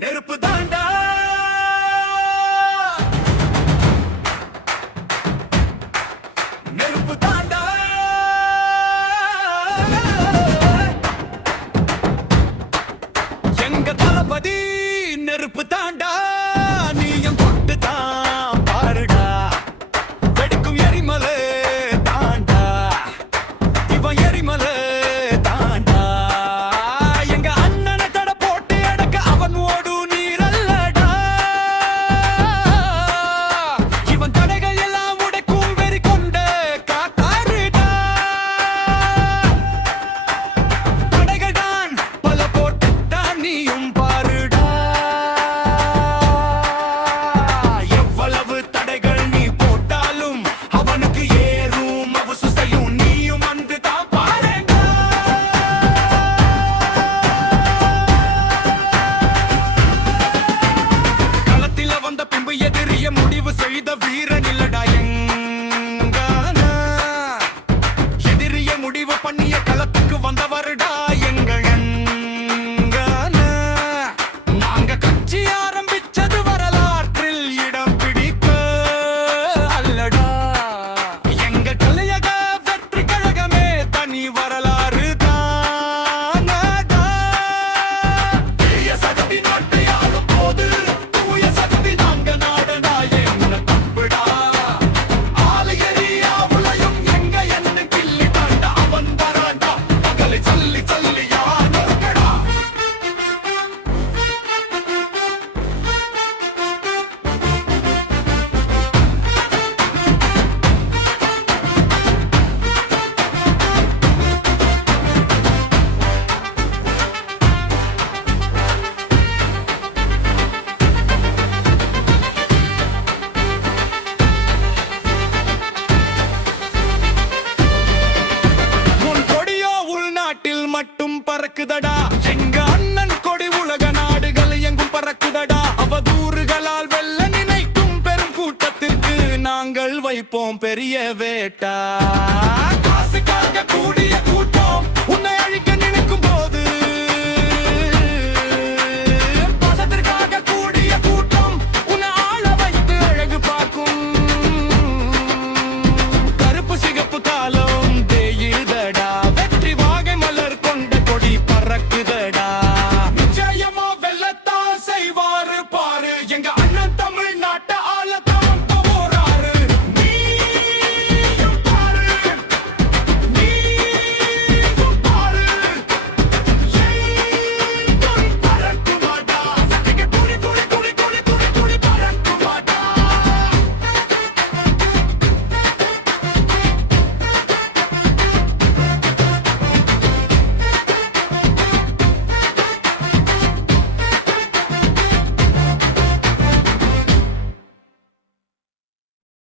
நெருப்பு தாண்டா நெருப்பு தாண்டா எங்க தளபதி நெருப்பு தாண்டா நீயும் தொட்டு தான் பாருடா வெடிக்கும் எரிமலை தாண்டா இவன் எரிமலை தாண்டா எங்க அண்ணனை தட போட்டு அடக்க அவன் ஓடு நீரல்லடா இவன் தடைகள் எல்லாம் உடைக்கும் வெறி கொண்ட காத்தாருடா தடைகள் தான் பல போட்டு தான் நீயும் பாருடா எவ்வளவு தடைகள் நீ போட்டாலும் அவனுக்கு ஏறும் அவசுசையும் நீயும் வந்து தான் பாருடா களத்தில வந்த பின்பு எதிரிய முடிவு செய்த வீரன் இல்லடா எங்கான எதிரிய முடிவு பண்ணிய களத்துக்கு வந்தவருடா எங்கள் எங்கான நாங்க கட்சி ஆரம்பிச்சது வரலாற்றில் இடம் பிடிக்க அல்லடா எங்க கலையக வெற்றி கழகமே தனி வரலாறு தானடா தீய சக்தி நாட்டை ஆளும் போது தூய சக்தி நாங்க நாடடா என்ன தப்புடா ஆளு எரியாவுலையும் எங்க என்ன கிள்ளி தாண்டா அவன் வராண்டா பகலை சொல்லி சொல்லி யாருக்கடா உன் கொடியோ உள்நாட்டில் மட்டும் பறக்குதடா எங்க அண்ணன் கொடி உலக நாடுகள் எங்கும் பறக்குதடா அவதூறுகளால் வெல்ல நினைக்கும் பெரும் கூட்டத்திற்கு நாங்கள் வைப்போம் பெரிய வேட்டா காசுக்காக கூடிய கூட்டம்